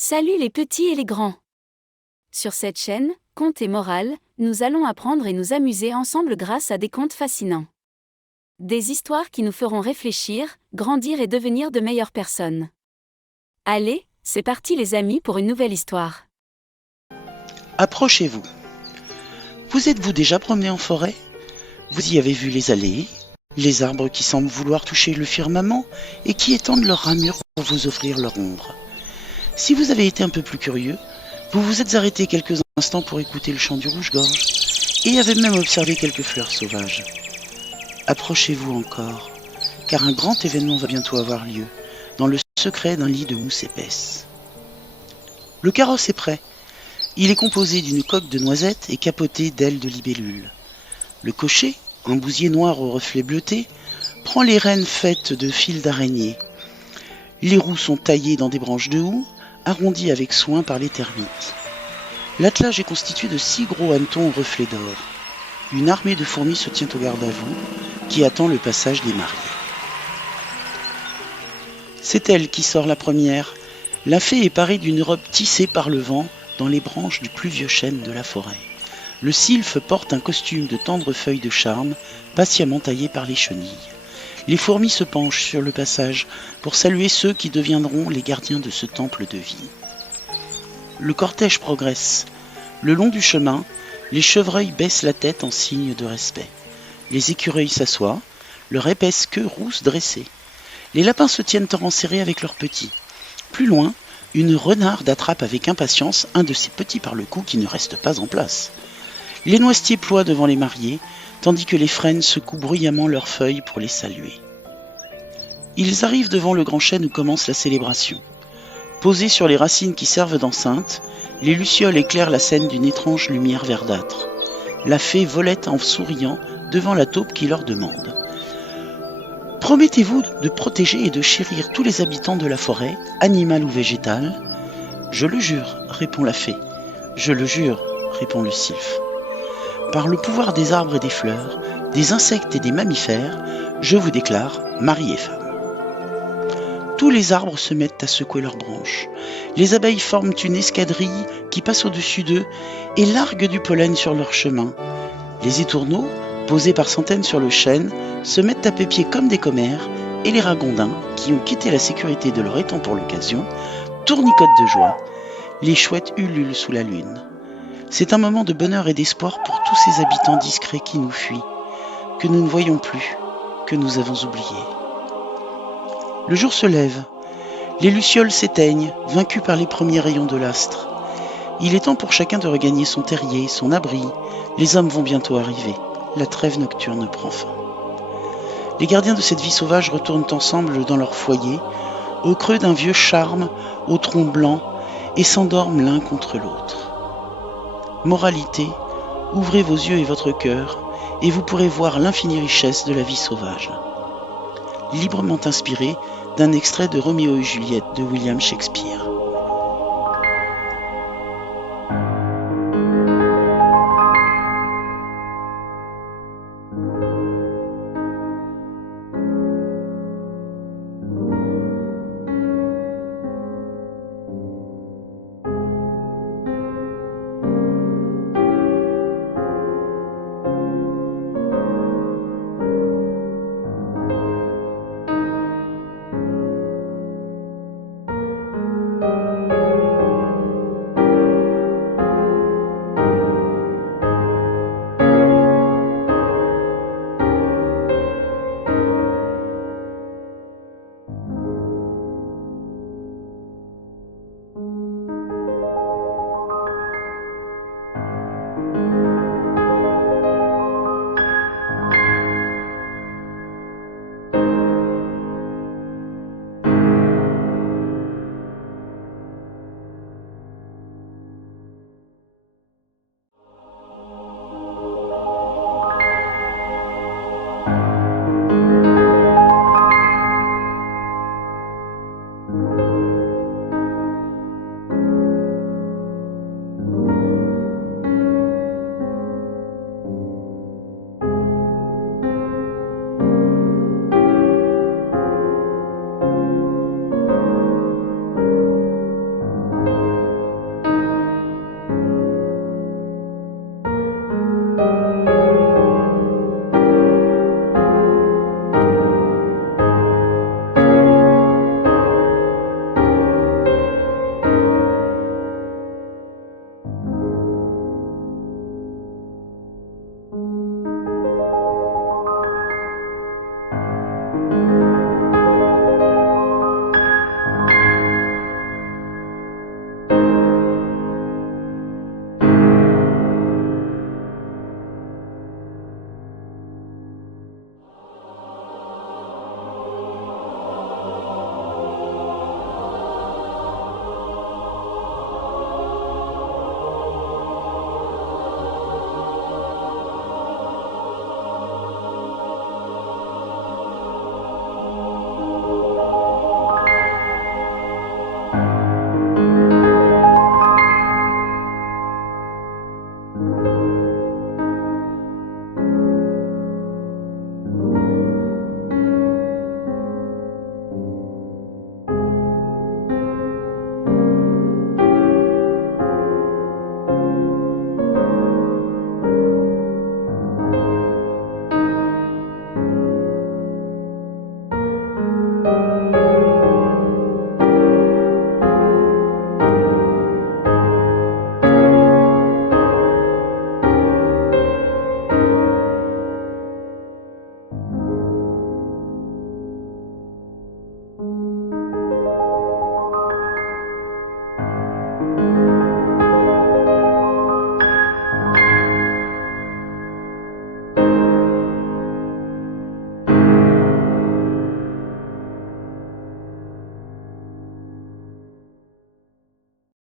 Salut les petits et les grands. Sur cette chaîne, Contes et morales, nous allons apprendre et nous amuser ensemble grâce à des contes fascinants. Des histoires qui nous feront réfléchir, grandir et devenir de meilleures personnes. Allez, c'est parti les amis pour une nouvelle histoire. Approchez-vous. Vous êtes-vous déjà promené en forêt? Vous y avez vu les allées, les arbres qui semblent vouloir toucher le firmament et qui étendent leurs ramures pour vous offrir leur ombre. Si vous avez été un peu plus curieux, vous vous êtes arrêté quelques instants pour écouter le chant du rouge-gorge et avez même observé quelques fleurs sauvages. Approchez-vous encore, car un grand événement va bientôt avoir lieu, dans le secret d'un lit de mousse épaisse. Le carrosse est prêt. Il est composé d'une coque de noisettes et capoté d'ailes de libellule. Le cocher, un bousier noir au reflet bleuté, prend les rênes faites de fils d'araignée. Les roues sont taillées dans des branches de houx, arrondies avec soin par les termites. L'attelage est constitué de 6 gros hannetons au reflet d'or. Une armée de fourmis se tient au garde à vous, qui attend le passage des mariés. C'est elle qui sort la première. La fée est parée d'une robe tissée par le vent dans les branches du plus vieux chêne de la forêt. Le sylphe porte un costume de tendres feuilles de charme, patiemment taillées par les chenilles. Les fourmis se penchent sur le passage pour saluer ceux qui deviendront les gardiens de ce temple de vie. Le cortège progresse. Le long du chemin, les chevreuils baissent la tête en signe de respect. Les écureuils s'assoient, leur épaisse queue rousse dressée. Les lapins se tiennent en rang serré avec leurs petits. Plus loin, une renarde attrape avec impatience un de ses petits par le cou qui ne reste pas en place. Les noisetiers ploient devant les mariés, tandis que les frênes secouent bruyamment leurs feuilles pour les saluer. Ils arrivent devant le grand chêne où commence la célébration. Posées sur les racines qui servent d'enceinte, les lucioles éclairent la scène d'une étrange lumière verdâtre. La fée volette en souriant devant la taupe qui leur demande « Promettez-vous de protéger et de chérir tous les habitants de la forêt, animal ou végétal ?»« Je le jure, répond la fée. « Je le jure, répond le sylphe. Par le pouvoir des arbres et des fleurs, des insectes et des mammifères, je vous déclare mari et femme. » Tous les arbres se mettent à secouer leurs branches. Les abeilles forment une escadrille qui passe au-dessus d'eux et largue du pollen sur leur chemin. Les étourneaux, posés par centaines sur le chêne, se mettent à pépier comme des commères et les ragondins, qui ont quitté la sécurité de leur étang pour l'occasion, tournicotent de joie. Les chouettes ululent sous la lune. C'est un moment de bonheur et d'espoir pour tous ces habitants discrets qui nous fuient, que nous ne voyons plus, que nous avons oubliés. Le jour se lève. Les lucioles s'éteignent, vaincues par les premiers rayons de l'astre. Il est temps pour chacun de regagner son terrier, son abri. Les hommes vont bientôt arriver. La trêve nocturne prend fin. Les gardiens de cette vie sauvage retournent ensemble dans leur foyer, au creux d'un vieux charme, au tronc blanc, et s'endorment l'un contre l'autre. Moralité, ouvrez vos yeux et votre cœur, et vous pourrez voir l'infinie richesse de la vie sauvage. Librement inspiré d'un extrait de Roméo et Juliette de William Shakespeare.